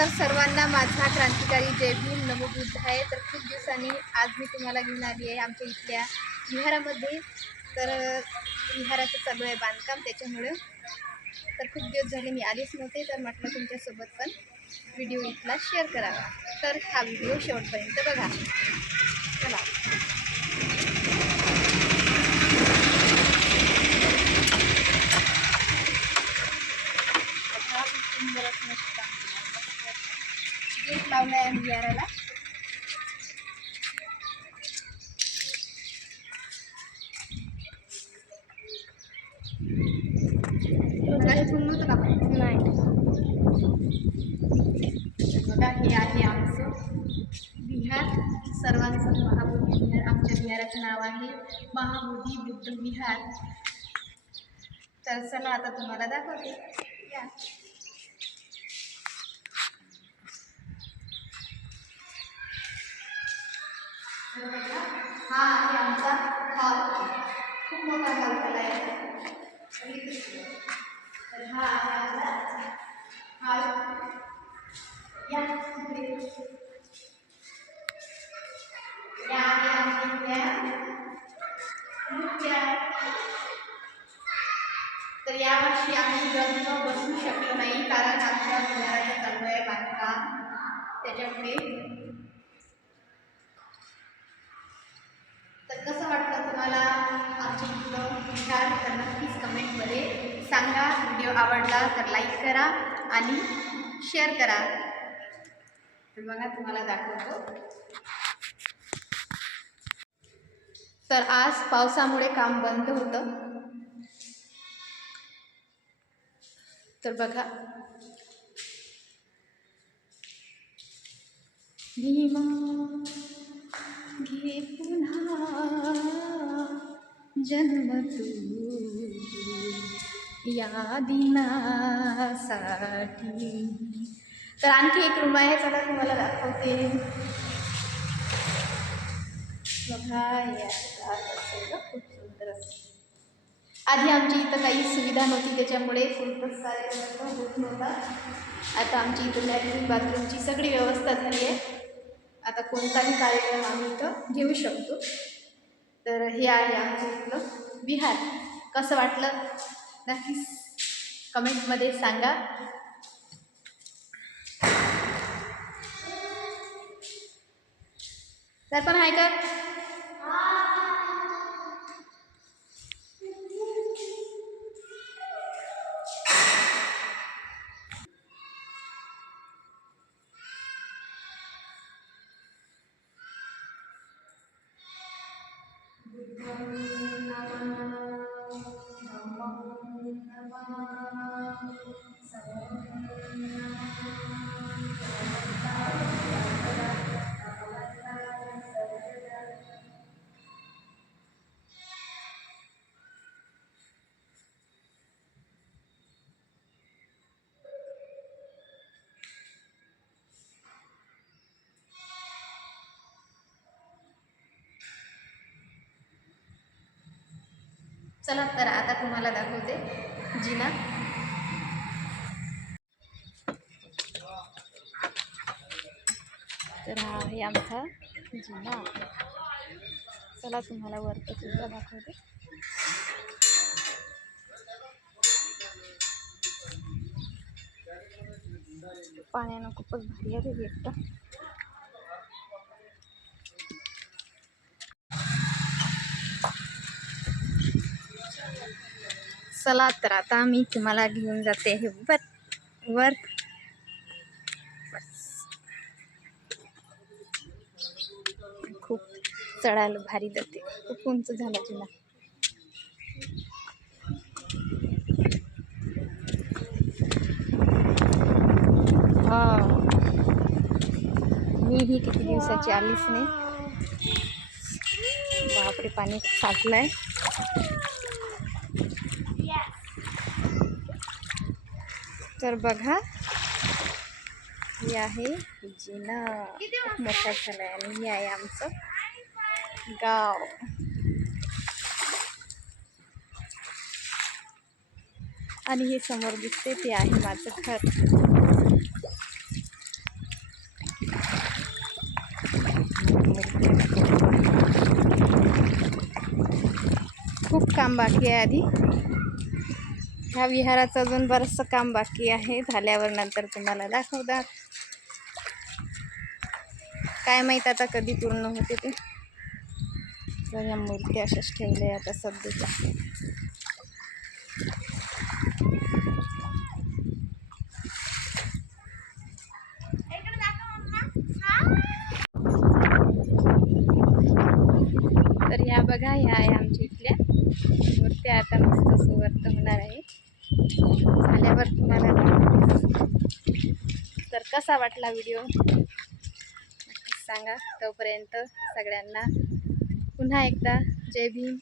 तर सर्वांना माझा क्रांतिकारी जय भीम नमो बुद्ध आहे. तर खूप दिवसांनी आज मी तुम्हाला घेऊन आली आहे आमच्या इथल्या विहारामध्ये. तर विहाराचं चालू आहे बांधकाम, त्याच्यामुळे तर खूप दिवस झाले मी आलीच नव्हते. तर म्हटलं तुमच्यासोबत पण व्हिडिओ इथला शेअर करावा. तर हा व्हिडिओ शेवटपर्यंत बघा. चला. सुंदर असं मस्त काम केलं आहे. गेट लावला आहे विहाराला. नव्हतं का नाही. बघा, हे आहे आमचं विहार, सर्वांचं महाबोधी विहार. आमच्या विहाराचं नाव आहे महाबोधी बुद्ध विहार. तर चला आता तुम्हाला दाखवते. या. हा आहे आमचा हॉल. खूप मोठा हॉल झाला आहे. तर हा आहे आमचा हॉल. या आहे आमच्या नृत्य. तर यावर्षी आम्ही ग्रंथ बसू शकलो नाही, कारण आमच्या विहाराचं चालू आहे बांधकाम, त्याच्यामुळे. तर कसं वाटतं तुम्हाला आमच्या इथलं विहार? तर नक्कीच कमेंटमध्ये सांगा. व्हिडिओ आवडला तर लाईक करा आणि शेअर करा. तर बघा, तुम्हाला दाखवतो. तर आज पावसामुळे काम बंद होतं. तर बघा, भीमा घे पुन्हा जन्म तू या दिनासाठी. तर आणखी एक रूम आहे, चला तुम्हाला दाखवते. बघा, खूप सुंदर असं. आधी आमची इथं काही सुविधा नव्हती, त्याच्यामुळे कोणतंच कार्यक्रम होत नव्हता. आता आमची इथं लॅट्रिन बाथरूमची सगळी व्यवस्था झाली आहे. आता कोणताही कार्यक्रम आम्ही इथं घेऊ शकतो. तर हे आहे आमचं इथलं विहार. कसं वाटलं नक्कीच कमेंटमध्ये सांगा. तर पण आहे का? चला, तर आता तुम्हाला दाखवते जिना. तर हा आहे आमचा जिना. चला तुम्हाला वरती सुद्धा दाखवते. पाण्यानं खूपच भारी आहे भेटतं. चला, तर आता मी तुम्हाला घेऊन जाते हे वर. खूप चढायला भारी जाते, खूप उंच झाला जिना. मी ही किती दिवसाची आलीच नाही. बापरे, पाणी साचलंय. तर बघा, हे आहे जिना. खूप मोठा झालाय आणि हे आहे आमचं गाव. आणि हे समोर दिसते ते आहे माझं घर. काम बाकी आहे. आधी ह्या विहाराचं अजून बरंचसं काम बाकी आहे. झाल्यावर नंतर तुम्हाला दाखवतात. काय माहीत आता कधी पूर्ण होते ते. तर ह्या मूर्ती अशाच ठेवल्या आता सध्याच्या. तर ह्या बघा, ह्या आहे आमच्या इथल्या मूर्त्या. आता मस्त सुवर्त होणार आहे. झाल्यावर तुम्हाला दाखवते. तर कसा वाटला व्हिडिओ नक्कीच सांगा. तोपर्यंत सगळ्यांना पुन्हा एकदा जय भीम.